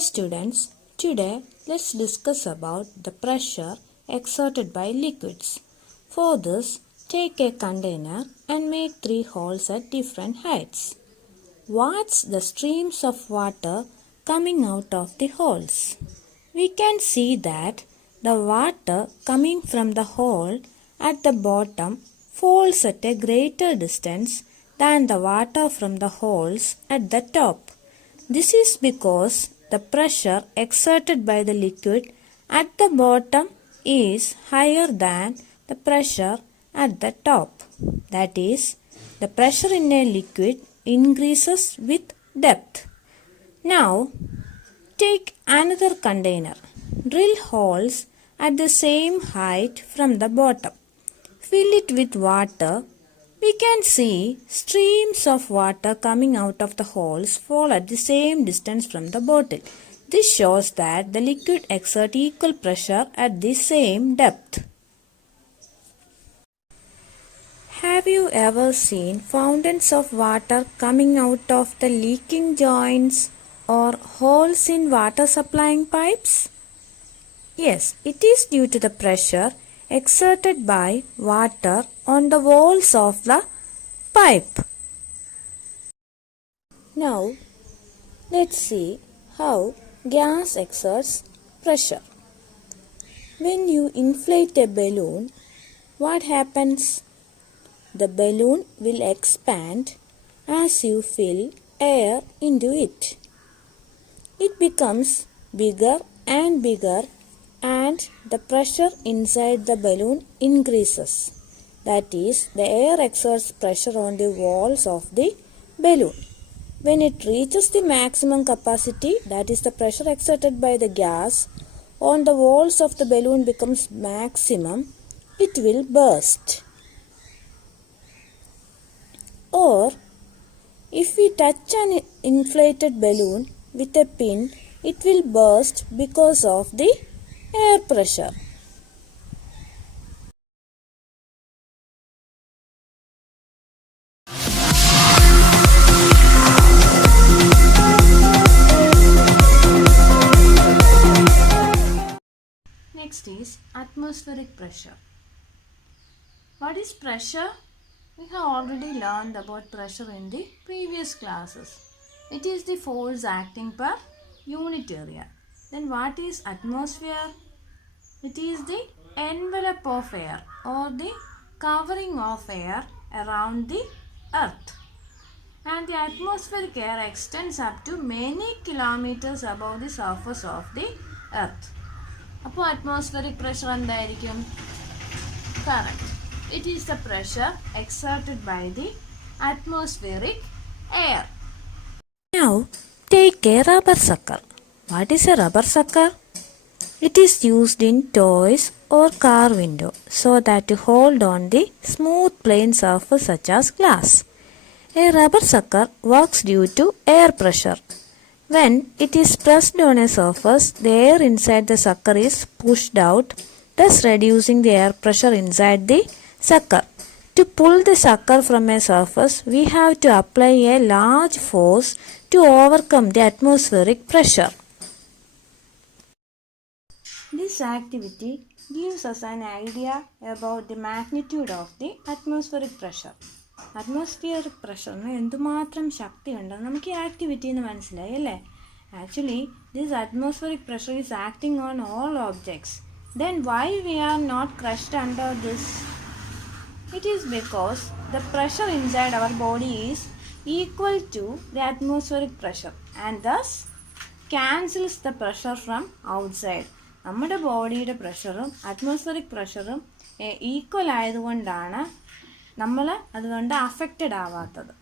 students, today let's discuss about the pressure exerted by liquids. For this, take a container and make 3 holes at different heights. Watch the streams of water coming out of the holes. We can see that the water coming from the hole at the bottom falls at a greater distance than the water from the holes at the top. This is because the pressure exerted by the liquid at the bottom is higher than the pressure at the top. That is, the pressure in a liquid increases with depth. Now, take another container. Drill holes at the same height from the bottom. Fill it with water. We can see streams of water coming out of the holes fall at the same distance from the bottle. This shows that the liquid exerts equal pressure at the same depth. Have you ever seen fountains of water coming out of the leaking joints or holes in water supplying pipes? Yes, it is due to the pressure exerted by water on the walls of the pipe. Now, let's see how gas exerts pressure. When you inflate a balloon, what happens? The balloon will expand as you fill air into it. It becomes bigger and bigger, and the pressure inside the balloon increases. That is, the air exerts pressure on the walls of the balloon. When it reaches the maximum capacity, that is the pressure exerted by the gas on the walls of the balloon becomes maximum, it will burst. Or, if we touch an inflated balloon with a pin, it will burst because of the air pressure. Next is atmospheric pressure. What is pressure? We have already learned about pressure in the previous classes. It is the force acting per unit area. Then what is atmosphere? It is the envelope of air or the covering of air around the earth. And the atmospheric air extends up to many kilometers above the surface of the earth. അപ്പോൾ atmospheric pressure എന്തായിരിക്കും? Correct. It is the pressure exerted by the atmospheric air. Now, take a rubber sucker. What is a rubber sucker? It is used in toys or car window so that to hold on the smooth plane surface such as glass. A rubber sucker works due to air pressure. When it is pressed on a surface, the air inside the sucker is pushed out, thus reducing the air pressure inside the sucker. To pull the sucker from a surface, we have to apply a large force to overcome the atmospheric pressure. This activity gives us an idea about the magnitude of the atmospheric pressure. Atmospheric pressure എന്തുമാത്രം ശക്തിയുണ്ടെന്ന് നമുക്ക് ഈ ആക്ടിവിറ്റിയിൽ നിന്ന് മനസ്സിലായി അല്ലേ? Actually, this atmospheric pressure is acting on all objects. Then why we are not crushed under this? It is because the pressure inside our body is equal to the atmospheric pressure and thus cancels the pressure from outside. നമ്മുടെ ബോഡിയുടെ പ്രഷറും atmospheric പ്രഷറും equal ആയതുകൊണ്ടാണ് നമ്മൾ അതുകൊണ്ട് affected ആവാത്തത്.